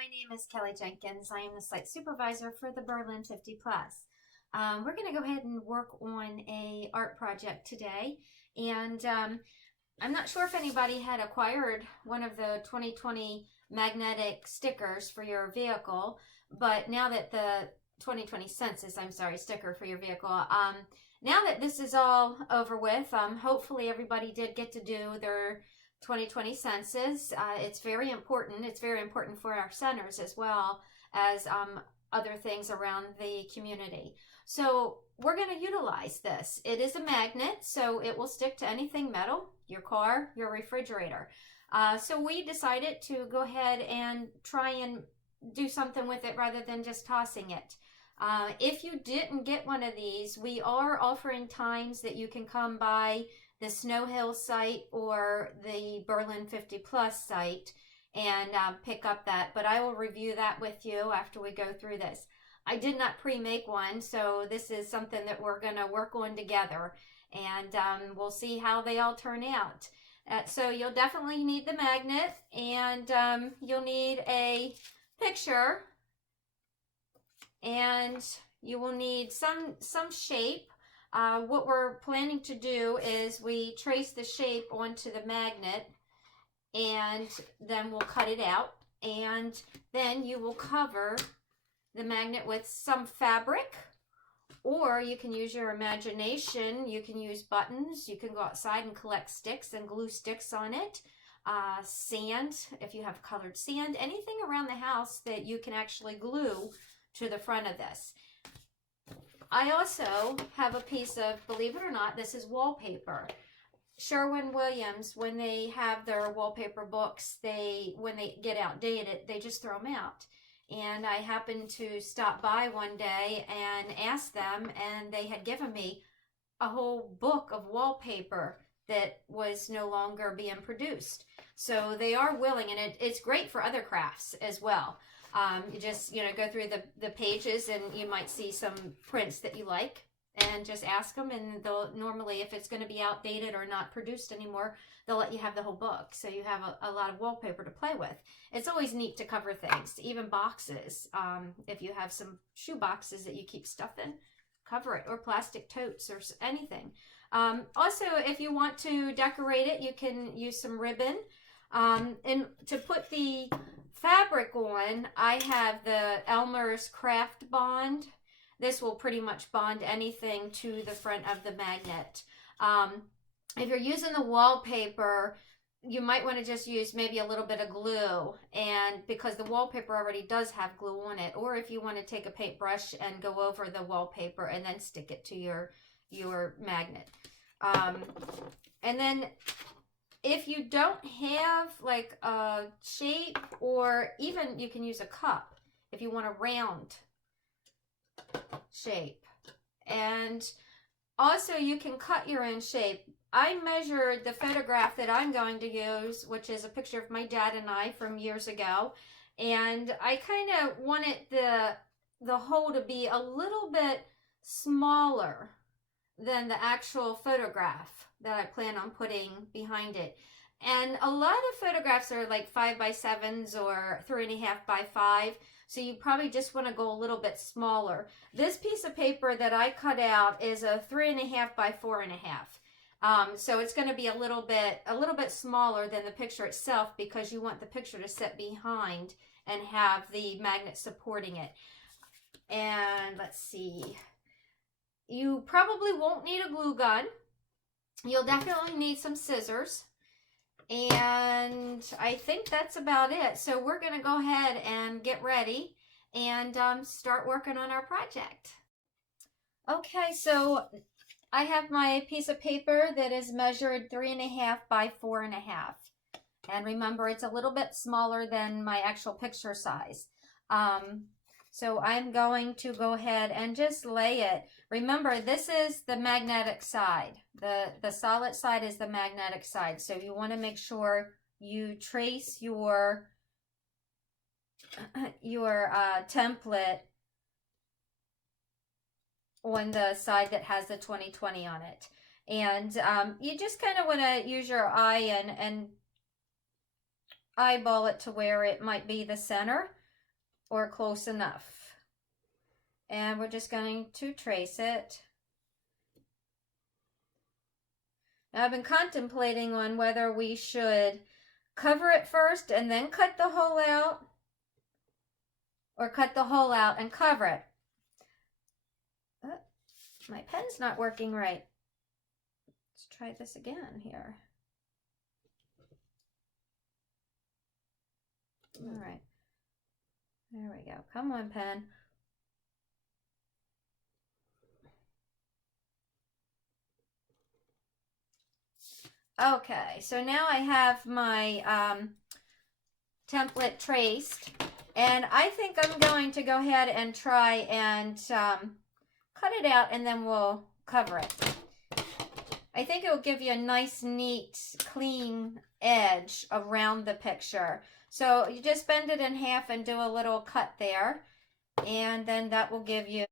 my name is Kelly Jenkins. I am the site supervisor for the Berlin 50 Plus. We're going to go ahead and work on a art project today, and I'm not sure if anybody had acquired one of the 2020 magnetic stickers for your vehicle, but now that the 2020 census, sticker for your vehicle, now that this is all over with, hopefully everybody did get to do their 2020 census. It's very important. It's very important for our centers as well as other things around the community. So we're going to utilize this. It is a magnet, so it will stick to anything metal, your car, your refrigerator. So we decided to go ahead and try and do something with it rather than just tossing it. If you didn't get one of these, we are offering times that you can come by the Snow Hill site or the Berlin 50 Plus site and pick up that, but I will review that with you after we go through this. I did not pre-make one, so this is something that we're going to work on together, and we'll see how they all turn out. So you'll definitely need the magnet, and you'll need a picture, and you will need some shape. What we're planning to do is we trace the shape onto the magnet, and then we'll cut it out, and then you will cover the magnet with some fabric, or you can use your imagination. You can use buttons. You can go outside and collect sticks and glue sticks on it. Sand, if you have colored sand, anything around the house that you can actually glue to the front of this. I also have a piece of, believe it or not, this is wallpaper. Sherwin-Williams, when they have their wallpaper books, when they get outdated, they just throw them out. And I happened to stop by one day and ask them, and they had given me a whole book of wallpaper that was no longer being produced. So they are willing, and it's great for other crafts as well. You just, go through the pages, and you might see some prints that you like, and just ask them, and they'll normally, if it's going to be outdated or not produced anymore, they'll let you have the whole book, so you have a lot of wallpaper to play with. It's always neat to cover things, even boxes. If you have some shoe boxes that you keep stuff in, cover it, or plastic totes or anything. Also, if you want to decorate it, you can use some ribbon. And to put the fabric on, I have the Elmer's Craft Bond. This will pretty much bond anything to the front of the magnet. If you're using the wallpaper, you might want to just use maybe a little bit of glue, and because the wallpaper already does have glue on it, or if you want to take a paintbrush and go over the wallpaper and then stick it to your magnet. And then if you don't have like a shape, or even you can use a cup if you want a round shape. And also you can cut your own shape. I measured the photograph that I'm going to use, which is a picture of my dad and I from years ago, and I kind of wanted the hole to be a little bit smaller than the actual photograph that I plan on putting behind it. And a lot of photographs are like 5x7s or 3.5 by 5. So you probably just want to go a little bit smaller. This piece of paper that I cut out is a 3.5 by 4.5. So it's going to be a little bit smaller than the picture itself, because you want the picture to sit behind and have the magnet supporting it. And let's see. You probably won't need a glue gun. You'll definitely need some scissors. And I think that's about it. So we're going to go ahead and get ready and start working on our project. Okay, so I have my piece of paper that is measured 3.5 by 4.5. And remember, it's a little bit smaller than my actual picture size. So I'm going to go ahead and just lay it. Remember, this is the magnetic side. The solid side is the magnetic side. So you want to make sure you trace your template on the side that has the 2020 on it. And you just kind of want to use your eye and eyeball it to where it might be the center. or close enough. And we're just going to trace it. Now, I've been contemplating on whether we should cover it first and then cut the hole out, or cut the hole out and cover it. My pen's not working right. Let's try this again here. All right. There we go. Come on, pen. Okay, so now I have my template traced, and I think I'm going to go ahead and try and cut it out, and then we'll cover it. I think it will give you a nice, neat, clean edge around the picture. So you just bend it in half and do a little cut there, and then that will give you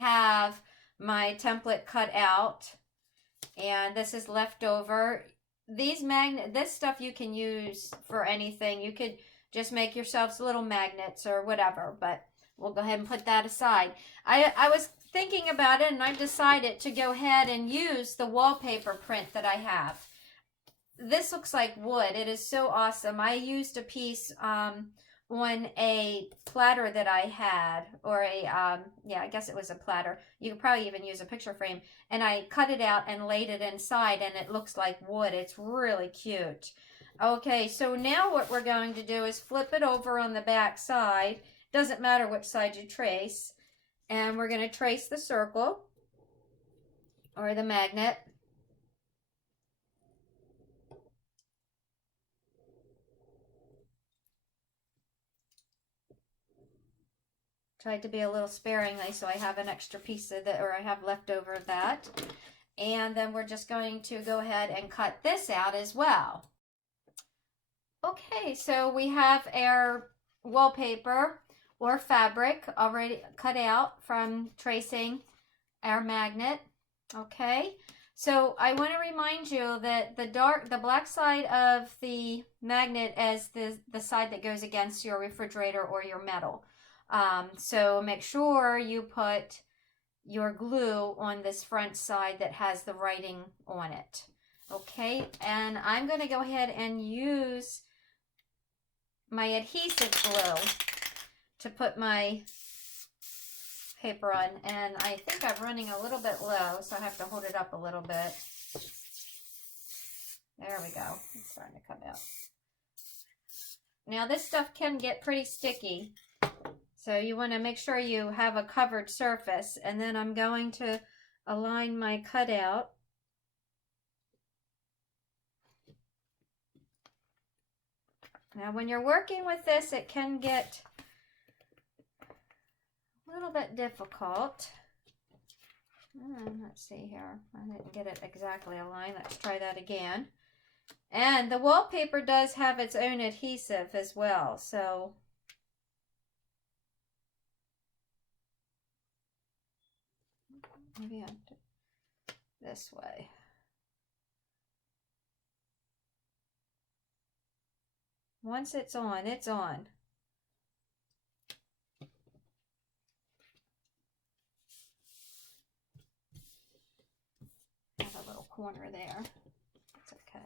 have my template cut out, and this is left over. This stuff you can use for anything. You could just make yourselves little magnets or whatever, but we'll go ahead and put that aside. I was thinking about it, and I've decided to go ahead and use the wallpaper print that I have. This looks like wood. It is so awesome. I used a piece on a platter that I had, or a, yeah, I guess it was a platter. You could probably even use a picture frame. And I cut it out and laid it inside, and it looks like wood. It's really cute. Okay, so now what we're going to do is flip it over on the back side. Doesn't matter which side you trace. And we're going to trace the circle, or the magnet. Tried to be a little sparingly so I have an extra piece of that, or I have leftover of that. And then we're just going to go ahead and cut this out as well. Okay, so we have our wallpaper or fabric already cut out from tracing our magnet. Okay, so I want to remind you that the black side of the magnet is the side that goes against your refrigerator or your metal. So make sure you put your glue on this front side that has the writing on it. Okay, and I'm going to go ahead and use my adhesive glue to put my paper on, and I think I'm running a little bit low, so I have to hold it up a little bit. There we go. It's starting to come out. Now this stuff can get pretty sticky, so you want to make sure you have a covered surface. And then I'm going to align my cutout. Now when you're working with this, it can get a little bit difficult. Let's see here. I didn't get it exactly aligned. Let's try that again. And the wallpaper does have its own adhesive as well, so maybe I'll do it this way. Once it's on, it's on. I have a little corner there. That's okay.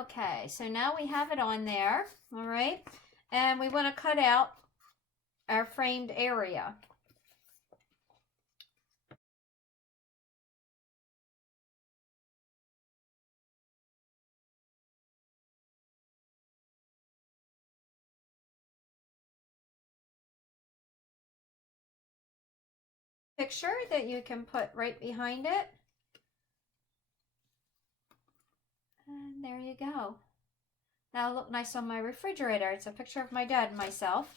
Okay, so now we have it on there, all right? And we want to cut out our framed area. Picture that you can put right behind it. And there you go. That'll look nice on my refrigerator. It's a picture of my dad and myself.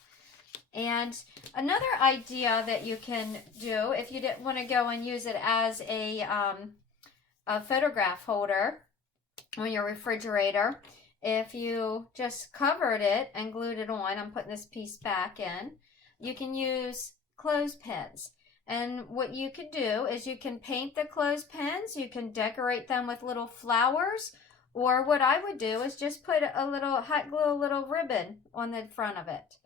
And another idea that you can do, if you didn't want to go and use it as a photograph holder on your refrigerator, if you just covered it and glued it on, I'm putting this piece back in, you can use clothespins. And what you could do is you can paint the clothespins, you can decorate them with little flowers, Or what I would do is just put a little, hot glue a little ribbon on the front of it.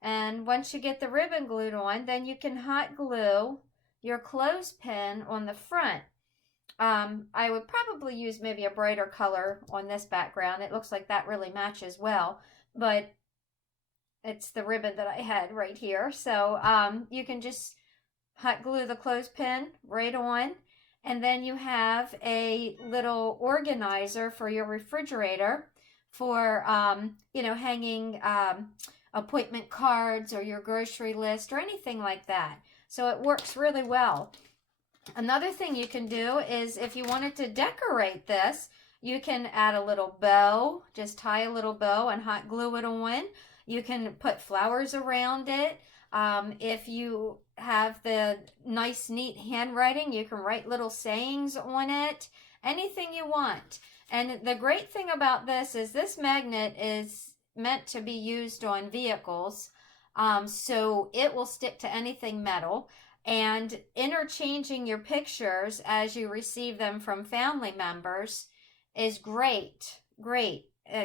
And once you get the ribbon glued on, then you can hot glue your clothespin on the front. I would probably use maybe a brighter color on this background. It looks like that really matches well, but it's the ribbon that I had right here. So you can just hot glue the clothespin right on. And then you have a little organizer for your refrigerator for, you know, hanging appointment cards or your grocery list or anything like that. So it works really well. Another thing you can do is if you wanted to decorate this, you can add a little bow, just tie a little bow and hot glue it on. You can put flowers around it. If you have the nice, neat handwriting, you can write little sayings on it, anything you want. And the great thing about this is this magnet is meant to be used on vehicles, so it will stick to anything metal. And interchanging your pictures as you receive them from family members is great.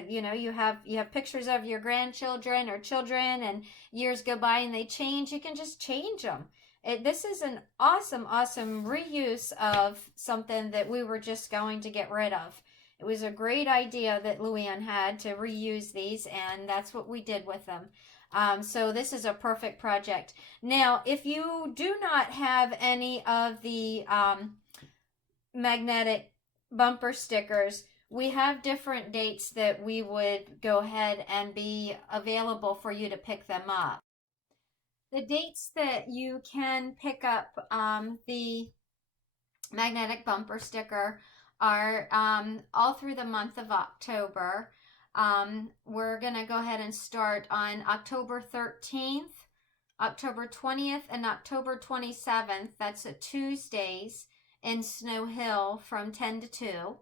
You know, you have pictures of your grandchildren or children, and years go by and they change. You can just change them. This is an awesome reuse of something that we were just going to get rid of. It was a great idea that Luann had to reuse these, and that's what we did with them. So this is a perfect project. Now, if you do not have any of the magnetic bumper stickers, we have different dates that we would go ahead and be available for you to pick them up. The dates that you can pick up the magnetic bumper sticker are all through the month of October. We're going to go ahead and start on October 13th, October 20th, and October 27th. That's a Tuesdays in Snow Hill from 10 to 2.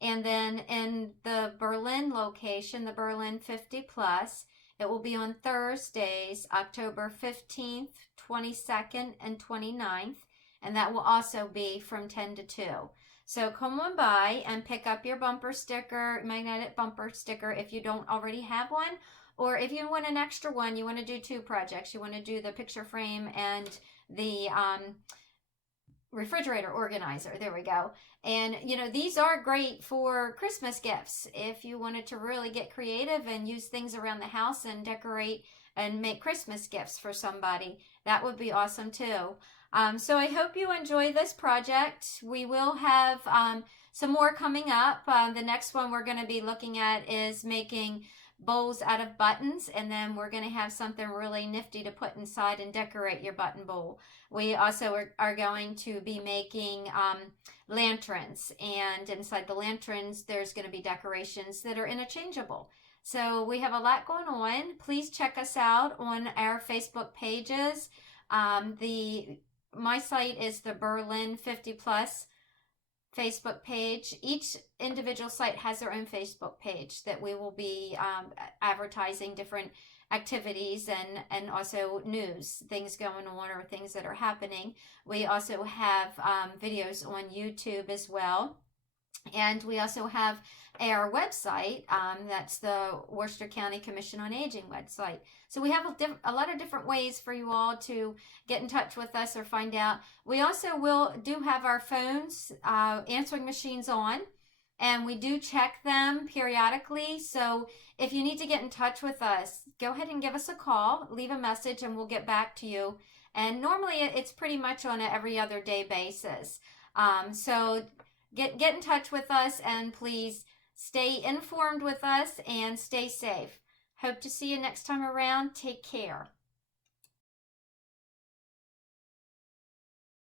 And then in the Berlin location, the Berlin 50 Plus, it will be on Thursdays, October 15th, 22nd, and 29th. And that will also be from 10 to 2. So come on by and pick up your bumper sticker, magnetic bumper sticker, if you don't already have one. Or if you want an extra one, you want to do 2 projects. You want to do the picture frame and the refrigerator organizer. There we go. And, you know, these are great for Christmas gifts. If you wanted to really get creative and use things around the house and decorate and make Christmas gifts for somebody, that would be awesome too. So I hope you enjoy this project. We will have some more coming up. The next one we're going to be looking at is making bowls out of buttons, and then we're going to have something really nifty to put inside and decorate your button bowl. We also are going to be making lanterns, and inside the lanterns there's going to be decorations that are interchangeable. So we have a lot going on. Please check us out on our Facebook pages. My site is the Berlin 50 Plus Facebook page. Each individual site has their own Facebook page that we will be advertising different activities and also news, things going on or things that are happening. We also have videos on YouTube as well. And we also have our website, that's the Worcester County Commission on Aging website. So we have a lot of different ways for you all to get in touch with us or find out. We also do have our phones, answering machines on, and we do check them periodically. So if you need to get in touch with us, go ahead and give us a call, leave a message, and we'll get back to you. And normally it's pretty much on an every other day basis. So get in touch with us, and please stay informed with us and stay safe. Hope to see you next time around. Take care.